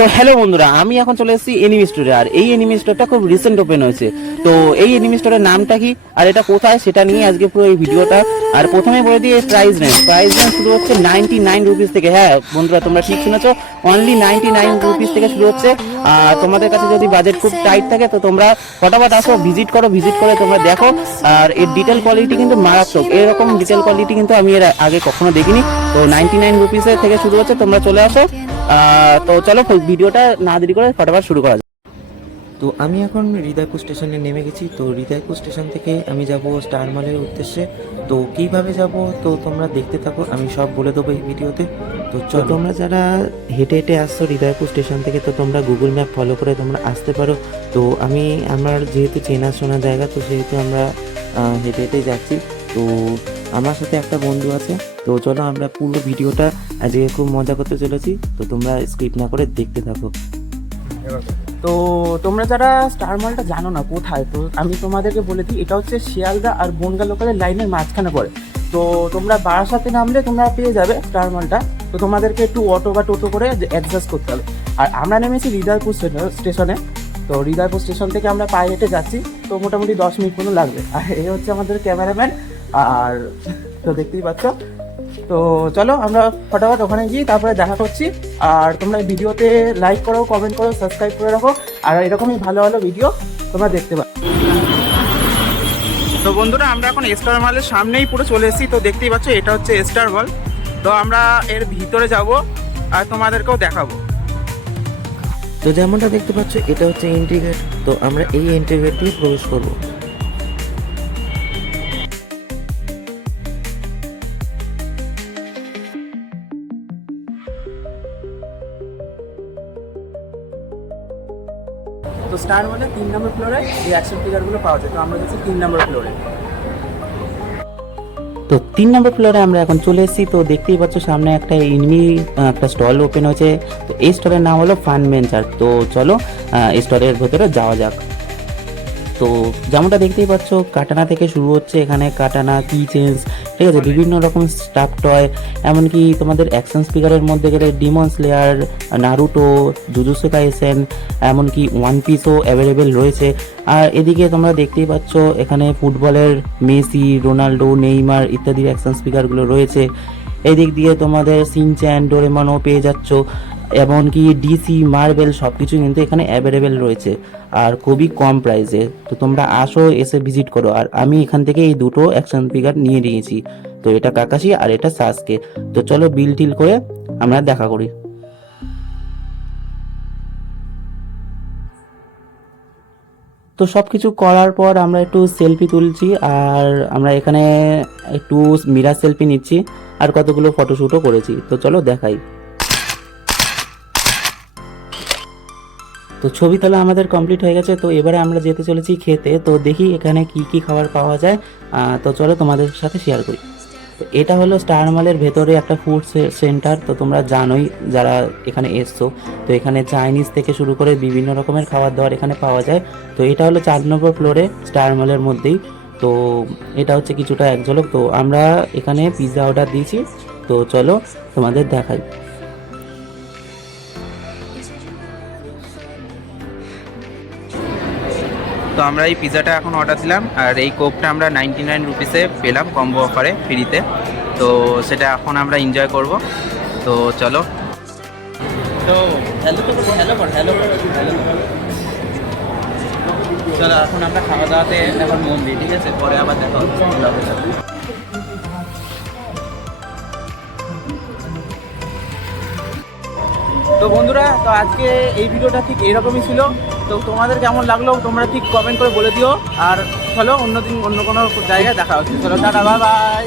তো হ্যালো বন্ধুরা, আমি এখন চলে এসেছি এনিমি স্টোরে। আর এই এনিমি স্টোরটা খুব রিসেন্ট ওপেন হয়েছে। তো এই এনিমি স্টোরের নামটা কি আর এটা কোথায় সেটা নিয়ে আজকে পুরো এই ভিডিওটা। আর প্রথমে বলে দিয়ে প্রাইস রেঞ্জ শুরু হচ্ছে 99 রুপিস থেকে। হ্যাঁ বন্ধুরা, তোমরা ঠিক শুনেছো, অনলি 99 রুপিস থেকে শুরু হচ্ছে। আর তোমাদের কাছে যদি বাজেট খুব টাইট থাকে তো তোমরা ফটাফট আসো, ভিজিট করে তোমরা দেখো। আর এর ডিটেল কোয়ালিটি কিন্তু মারাত্মক। এরকম ডিটেল কোয়ালিটি কিন্তু আমি এর আগে কখনো দেখিনি। তো 99 রুপিসের থেকে শুরু হচ্ছে, তোমরা চলে আসো। তো চলো ভিডিওটা না দেরি করে ফটাফট শুরু করা যাক। তো আমি এখন হৃদয়পুর স্টেশনে নেমে গেছি। তো হৃদয়পুর স্টেশন থেকে আমি যাব স্টার মলের উদ্দেশ্যে। তো কিভাবে যাব তো তোমরা দেখতে থাকো, আমি সব বলে দেবো এই ভিডিওতে। তো তোমরা যারা হেঁটে হেঁটে আসছো হৃদয়পুর স্টেশন থেকে, তো তোমরা গুগল ম্যাপ ফলো করে তোমরা আসতে পারো। তো আমার যেহেতু চেনাশোনা জায়গা, তো সেহেতু আমরা হেঁটে হেঁটে যাচ্ছি। তো আমার সাথে একটা বন্ধু আছে। তো চলো আমরা পুরো ভিডিওটা আজকে খুব মজা করতে চলেছি। তো তোমরা স্কিপ না করে দেখতে থাকো। তো তোমরা যারা স্টার মলটা জানো না কোথায়, তো আমি তোমাদেরকে বলে দিই, এটা হচ্ছে শিয়ালদা আর বনগা লোকালের লাইনের মাঝখানে পড়ে। তো তোমরা বারাসাতে নামলে তোমরা পেয়ে যাবে স্টার মলটা। তো তোমাদেরকে একটু অটো বা টোটো করে অ্যাডজাস্ট করতে হবে। আর আমরা নেমেছি হৃদয়পুর স্টেশনে। তো হৃদয়পুর স্টেশন থেকে আমরা পায়ে হেঁটে যাচ্ছি। তো মোটামুটি 10 মিনিট মতো লাগবে। আর এই হচ্ছে আমাদের ক্যামেরাম্যান। আর তো দেখতেই পাচ্ছ। তো চলো আমরা ফটাফট ওখানে গিয়ে তারপরে দেখা করছি। আর তোমরা ভিডিওতে লাইক করো, কমেন্ট করো, সাবস্ক্রাইব করে রাখো। আর এরকমই ভালো ভালো ভিডিও তোমরা দেখতে পাবে। তো বন্ধুরা, আমরা এখন স্টার মলের সামনেই পুরো চলে এসেছি। তো দেখতেই পাচ্ছ, এটা হচ্ছে স্টার মল। তো আমরা এর ভিতরে যাব আর তোমাদেরকেও দেখাবো। তো যেমনটা দেখতে পাচ্ছ, এটা হচ্ছে এন্ট্রি গেট। তো আমরা এই এন্ট্রি গেট দিয়ে প্রবেশ করব। তো স্টার মলে 3 নম্বর ফ্লোরে এই অ্যাকশন ফিগারগুলো পাওয়া যায়। তো আমরা যাচ্ছি 3 নম্বর ফ্লোরে। তো 3 নম্বর ফ্লোরে আমরা এখন চলে এসেছি। তো দেখতেই পাচ্ছ সামনে একটা একটা স্টল ওপেন হয়েছে। তো এই স্টলের নাম হলো ফান ভেঞ্চার। তো চলো স্টলের ভেতরে যাওয়া যাক। তো যেমনটা দেখতেই পাচ্ছ, কাটানা থেকে শুরু হচ্ছে। এখানে কাটানা, কি চেঞ্জ, ঠিক আছে, বিভিন্ন রকম স্টাফ টয়, এমনকি তোমাদের অ্যাকশন স্পিকারের মধ্যে গেলে Demon Slayer, Naruto, jujutsu Kaisen, এমনকি ওয়ান পিসও অ্যাভেলেবেল রয়েছে। আর এদিকে তোমরা দেখতেই পাচ্ছ এখানে ফুটবলের মেসি, রোনাল্ডো, নেইমার ইত্যাদি অ্যাকশন স্পিকারগুলো রয়েছে। এদিক দিয়ে তোমাদের সিনচ্যান, ডোরেমনও পেয়ে যাচ্ছ। এমনকি ডিসি, মার্বেল সব কিছু কিন্তু এখানে অ্যাভেলেবেল রয়েছে আর খুবই কম প্রাইসে। তো তোমরা আসো, এসে ভিজিট করো। আর আমি এখান থেকে এই দুটো অ্যাকশন ফিগার নিয়ে নিয়েছি। তো এটা কাকাশি আর এটা সাসকে। তো চলো বিল টিল করে আমরা দেখা করি। তো সব কিছু করার পর আমরা একটু সেলফি তুলছি। আর আমরা এখানে একটু মিরার সেলফি নিচ্ছি আর কতগুলো ফটোশ্যুটও করেছি। তো চলো দেখাই। তো ছবি তোলা আমাদের কমপ্লিট হয়ে গেছে। তো এবারে আমরা যেতে চলেছি খেতে। তো দেখি এখানে কি কি খাবার পাওয়া যায়। তো চলো তোমাদের সাথে শেয়ার করি। তো এটা হলো স্টার মলের ভেতরে একটা ফুড সেন্টার। তো তোমরা জানোই যারা এখানে এসছো, তো এখানে চাইনিজ থেকে শুরু করে বিভিন্ন রকমের খাবার দাবার এখানে পাওয়া যায়। তো এটা হলো 4 নম্বর ফ্লোরে স্টার মলের মধ্যেই। তো এটা হচ্ছে কিছুটা এক ঝলক। তো আমরা এখানে পিৎজা অর্ডার দিয়েছি। তো চলো তোমাদের দেখাই। তো আমরা এই পিৎজাটা এখন অর্ডার দিলাম। আর এই কোকটা আমরা 99 রুপিসে পেলাম কম্বো অফারে ফ্রিতে। তো সেটা এখন আমরা এনজয় করব। তো চলো। তো হ্যালো চলো, এখন আমরা খাওয়া দাওয়াতে এখন মন দিই, ঠিক আছে? পরে আবার দেখা হচ্ছে। তো বন্ধুরা, তো আজকে এই ভিডিওটা ঠিক এরকমই ছিল। তো তোমাদের কেমন লাগলো তোমরা ঠিক কমেন্ট করে বলে দিও। আর চলো অন্যদিন অন্য কোনো জায়গায় দেখা হচ্ছে। চলো টাটা, বাই বাই।